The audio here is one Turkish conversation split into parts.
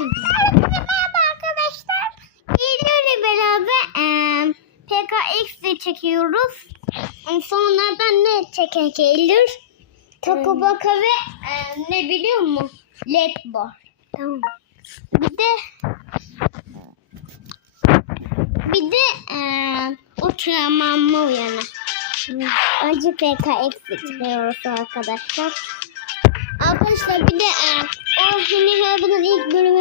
Merhaba arkadaşlar. Eylül'le beraber eee PKX'de çekiyoruz. E, Sonradan ne çekek Eylül? Taco Baka ve eee, ne biliyor musun? LED bar. Tamam. Bir de bir de eee uçuramam uyanı. Önce PKX'de çıkıyoruz arkadaşlar. Arkadaşlar bir de e, o Henry Herb'ın ilk nasıl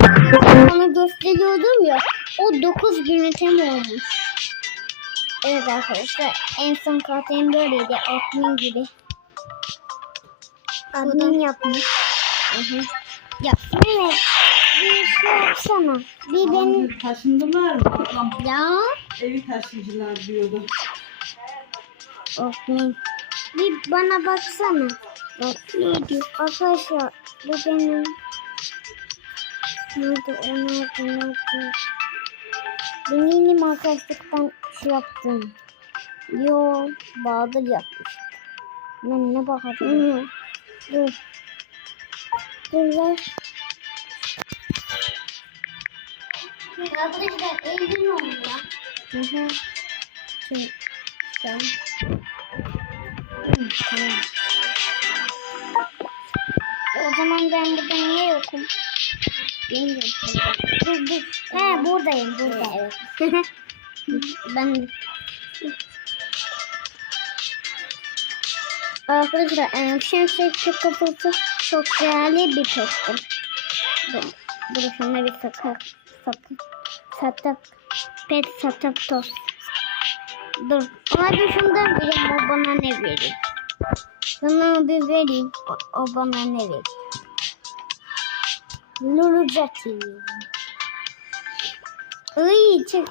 sana gösteriyordum ya. O 9 yönetim olmuş. Evet arkadaşlar en son katilin böyleydi. Admin gibi. Admin yapmış. Hı hı. Ya evet. Bir şey yapsana. Bir benim... Taşındılar mı? Ablam Ya. evi taşıyıcılar diyordu. Admin. Bir bana baksana. Bak ne diyor? Arkadaşlar bu benim. Nerede o nerede? Eminim arkadaşlıktan şey yaptım. Yo Bahadır yapmış. Ben ne bakalım? Dur. Dur ver. Arkadaşlar eğitim oldu ya. Hı hı. Şey, sen. Hı, tamam. O zaman ben burada niye yokum? Bilmiyorum. Dur dur. He buradayım burada evet. ben Arkadaşlar e, Şemsiye pek kafası çok değerli bir dur şuna bir sakak sakak satak pet satak toz. Dur ona bir şundan vereyim o bana ne verir? Sana bir vereyim o, o bana ne verir? Luluca TV. Iy çık.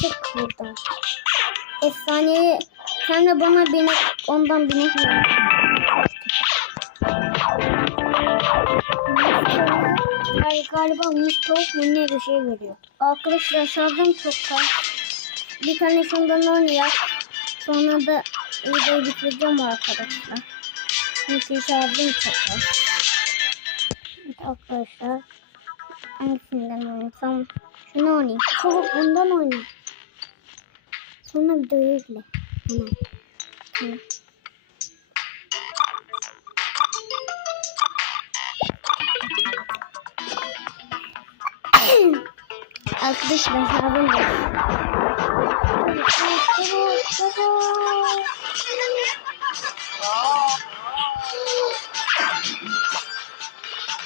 Çık buradan. Efsane. Sen de bana binek, ondan binek. Ay galiba mis tavuk mu ne bir şey veriyor. Arkadaşlar şarjım çok az. Bir tane şundan oynayalım. Sonra da videoyu bitireceğim arkadaşlar. Çünkü şarjım çok az. Arkadaşlar. Hangisinden oynasam? Şunu oynayayım. Çabuk bundan oynayayım. Sonra videoyu izle. Tamam. Tamam. Arkadaşlar şarjım yok.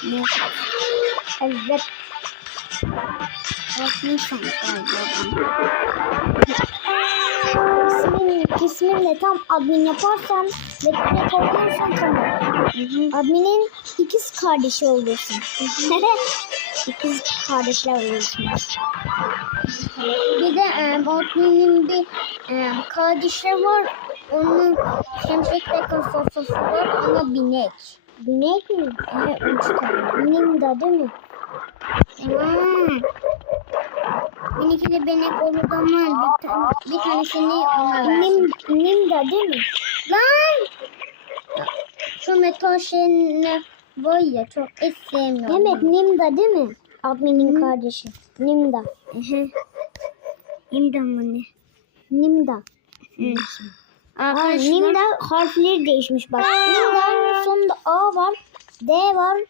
Ne? Evet. Sanatlar İsmin, isminle tam admin yaparsan ve direkt oluyorsan tamam. Adminin ikiz kardeşi olursun. ikiz kardeşler olursunuz. Bir de e, adminin bir e, kardeşi var. Onun şemsiyekle kafası var ama binek. Binek mi? Evet, üç tane. Benim de değil mi? Hmm. Benimki benek olur ama bir, ta bir tanesini ona nim de değil mi? Lan! Şu metal şeyine var ya çok hiç sevmiyorum. Evet Nimda değil mi? Admin'in kardeşi. Nimda. Nimda mı ne? Nimda. Aa, Nimda harfleri değişmiş bak. Nimda'nın sonunda A var, D var.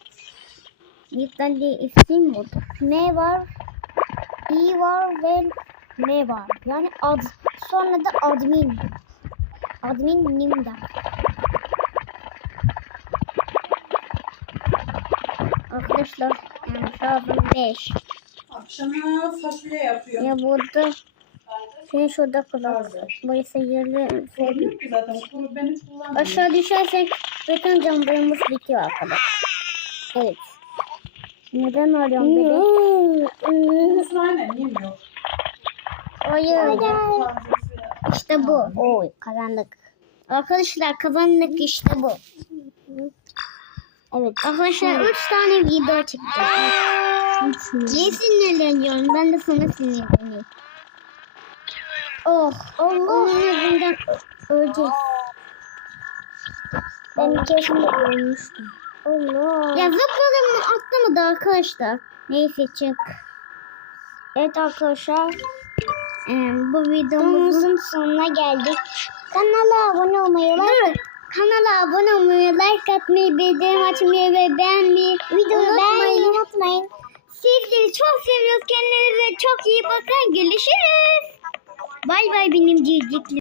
Bir tane isim var. M var. İ var ve M var. Yani ad. Sonra da admin. Admin Nimda. Arkadaşlar yani şarjım 5. Akşama fasulye yapıyor. Ya burada senin şurada kulak. Burası yerli. Sorun yok ki zaten kuru benim. Aşağı düşersek bütün camlarımız bitiyor arkadaşlar. Evet. Neden arıyorum beni? Yemiyor. Hayır. İşte bu. Oy kazandık. Arkadaşlar kazandık işte bu. Evet. Arkadaşlar 3 tane video çıktı. Niye sinirleniyorum? Ben de sana sinirleniyorum. Oh. Onun yüzünden ö- öleceğiz. Ben iki yaşında ölmüştüm. Allah. Ya zıpladım mı atlamadı arkadaşlar. Neyse çık. Evet arkadaşlar. bu videomuzun sonuna geldik. Kanala abone olmayı, like Kanala abone olmayı, like atmayı, bildirim açmayı ve beğenmeyi Videoyu beğenmeyi unutmayın. Sizleri çok seviyoruz. Kendinize çok iyi bakın. Görüşürüz. Bay bay benim cicikli.